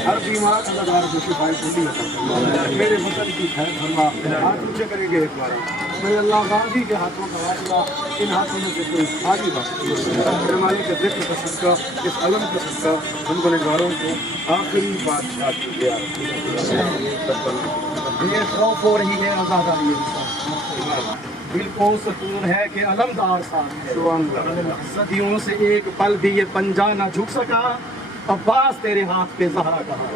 हर बीमार मेरे वतन की खैर फरमा, हाथ ऊंचे करेंगे एक बार। मेरे अल्लाह गांधी के हाथों का वास्ता, इन हाथों में से कोई खाली बात मेरे मालिक के जिक्र का सदका, इस अलम का सदका, हम गुनहगारों को आखिरी बादशाह दिया। ये खौफ हो रही है आज़ादारी, दिल को सुकून है कि अलमदार साथ है। सदियों से एक पल भी ये पंजा ना झुक सका, अब्बास तेरे हाथ पे ज़हरा कहा।